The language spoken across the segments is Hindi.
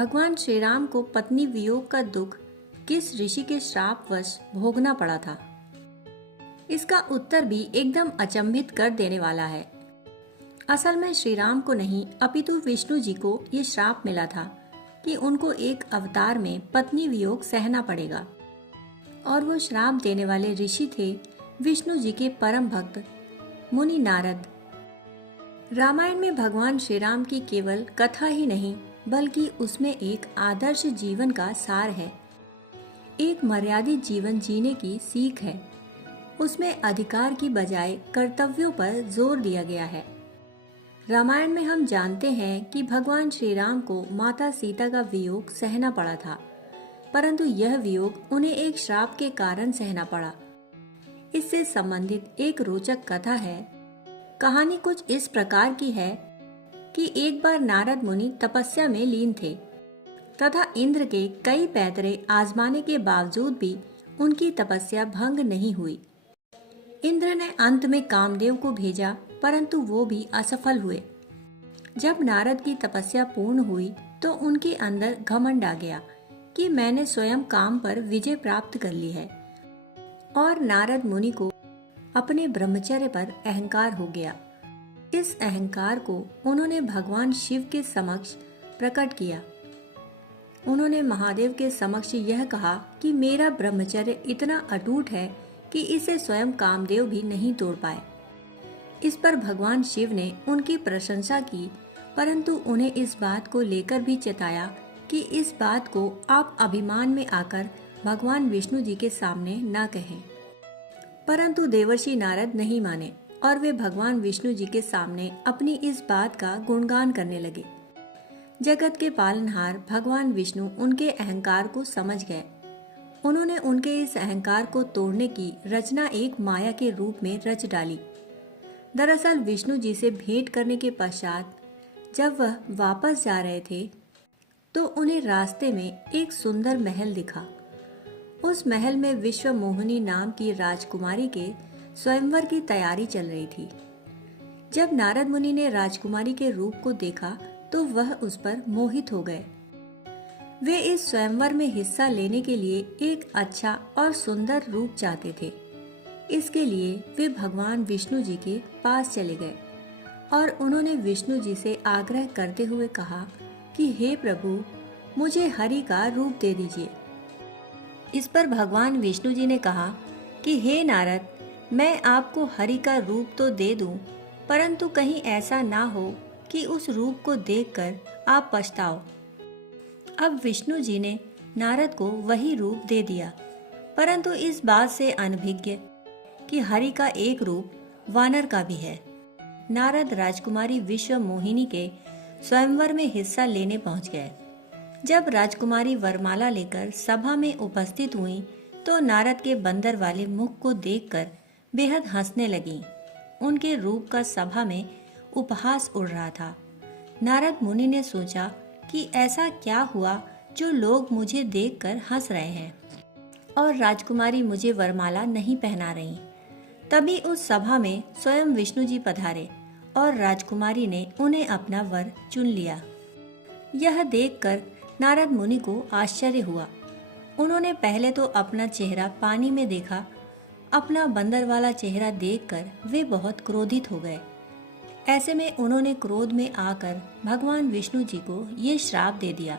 भगवान श्री राम को पत्नी वियोग का दुख किस ऋषि के श्रापवश भोगना पड़ा था? इसका उत्तर भी एकदम अचंभित कर देने वाला है। असल में श्री राम को नहीं अपितु विष्णु जी को ये श्राप मिला था कि उनको एक अवतार में पत्नी वियोग सहना पड़ेगा, और वो श्राप देने वाले ऋषि थे विष्णु जी के परम भक्त मुनि नारद। रामायण में भगवान श्री राम की केवल कथा ही नहीं बल्कि उसमें एक आदर्श जीवन का सार है, एक मर्यादित जीवन जीने की सीख है। उसमें अधिकार की बजाय कर्तव्यों पर जोर दिया गया है। रामायण में हम जानते हैं कि भगवान श्री राम को माता सीता का वियोग सहना पड़ा था, परंतु यह वियोग उन्हें एक श्राप के कारण सहना पड़ा। इससे संबंधित एक रोचक कथा है। कहानी कुछ इस प्रकार की है कि एक बार नारद मुनि तपस्या में लीन थे तथा इंद्र के कई पैतरे आजमाने के बावजूद भी उनकी तपस्या भंग नहीं हुई। इंद्र ने अंत में कामदेव को भेजा, परंतु वो भी असफल हुए। जब नारद की तपस्या पूर्ण हुई तो उनके अंदर घमंड आ गया कि मैंने स्वयं काम पर विजय प्राप्त कर ली है, और नारद मुनि को अपने ब्रह्मचर्य पर अहंकार हो गया। इस अहंकार को उन्होंने भगवान शिव के समक्ष प्रकट किया। उन्होंने महादेव के समक्ष यह कहा कि मेरा ब्रह्मचर्य इतना अटूट है कि इसे स्वयं कामदेव भी नहीं तोड़ पाए। इस पर भगवान शिव ने उनकी प्रशंसा की, परंतु उन्हें इस बात को लेकर भी चेताया कि इस बात को आप अभिमान में आकर भगवान विष्णु जी के सामने न कहें। परंतु देवर्षि नारद नहीं माने और वे भगवान विष्णु जी के सामने अपनी इस बात का गुणगान करने लगे। जगत के पालनहार भगवान विष्णु उनके अहंकार को समझ गए। उन्होंने उनके इस अहंकार को तोड़ने की रचना एक माया के रूप में रच डाली। दरअसल विष्णु जी से भेंट करने के पश्चात जब वह वापस जा रहे थे तो उन्हें रास्ते में एक सुंदर महल दिखा। उस महल में विश्व मोहिनी नाम की राजकुमारी के स्वयंवर की तैयारी चल रही थी। जब नारद मुनि ने राजकुमारी के रूप को देखा तो वह उस पर मोहित हो गए। वे इस स्वयंवर में हिस्सा लेने के लिए एक अच्छा और सुंदर रूप चाहते थे। इसके लिए वे भगवान विष्णु जी के पास चले गए और उन्होंने विष्णु जी से आग्रह करते हुए कहा कि हे प्रभु, मुझे हरि का रूप दे दीजिए। इस पर भगवान विष्णु जी ने कहा कि हे नारद, मैं आपको हरि का रूप तो दे दूं, परंतु कहीं ऐसा ना हो कि उस रूप को देखकर आप पछताओ। अब विष्णु जी ने नारद को वही रूप दे दिया, परंतु इस बात से अनभिज्ञ कि हरि का एक रूप वानर का भी है। नारद राजकुमारी विश्व मोहिनी के स्वयंवर में हिस्सा लेने पहुंच गए। जब राजकुमारी वरमाला लेकर सभा में उपस्थित हुई तो नारद के बंदर वाले मुख को देखकर बेहद हंसने लगीं। उनके रूप का सभा में उपहास उड़ रहा था। नारद मुनि ने सोचा कि ऐसा क्या हुआ जो लोग मुझे देखकर हंस रहे हैं और राजकुमारी मुझे वरमाला नहीं पहना रही। तभी उस सभा में स्वयं विष्णु जी पधारे और राजकुमारी ने उन्हें अपना वर चुन लिया। यह देखकर नारद मुनि को आश्चर्य हुआ। उन्होंने पहले तो अपना चेहरा पानी में देखा। अपना बंदर वाला चेहरा देखकर वे बहुत क्रोधित हो गए। ऐसे में उन्होंने क्रोध में आकर भगवान विष्णु जी को ये श्राप दे दिया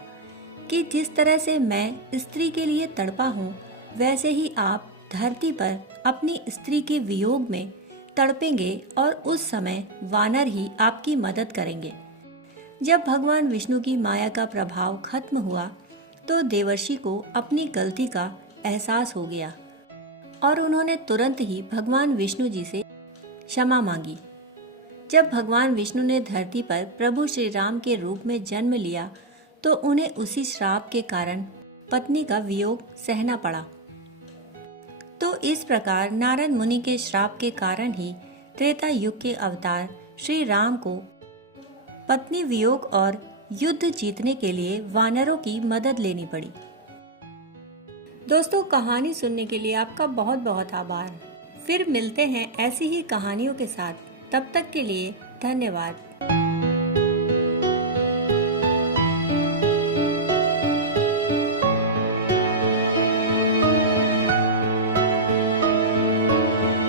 कि जिस तरह से मैं स्त्री के लिए तड़पा हूँ, वैसे ही आप धरती पर अपनी स्त्री के वियोग में तड़पेंगे और उस समय वानर ही आपकी मदद करेंगे। जब भगवान विष्णु की माया का प्रभाव खत्म हुआ तो देवर्षि को अपनी गलती का एहसास हो गया और उन्होंने तुरंत ही भगवान विष्णु जी से क्षमा मांगी। जब भगवान विष्णु ने धरती पर प्रभु श्री राम के रूप में जन्म लिया तो उन्हें उसी श्राप के कारण पत्नी का वियोग सहना पड़ा। तो इस प्रकार नारद मुनि के श्राप के कारण ही त्रेता युग के अवतार श्री राम को पत्नी वियोग और युद्ध जीतने के लिए वानरों की मदद लेनी पड़ी। दोस्तों, कहानी सुनने के लिए आपका बहुत बहुत आभार। फिर मिलते हैं ऐसी ही कहानियों के साथ। तब तक के लिए धन्यवाद।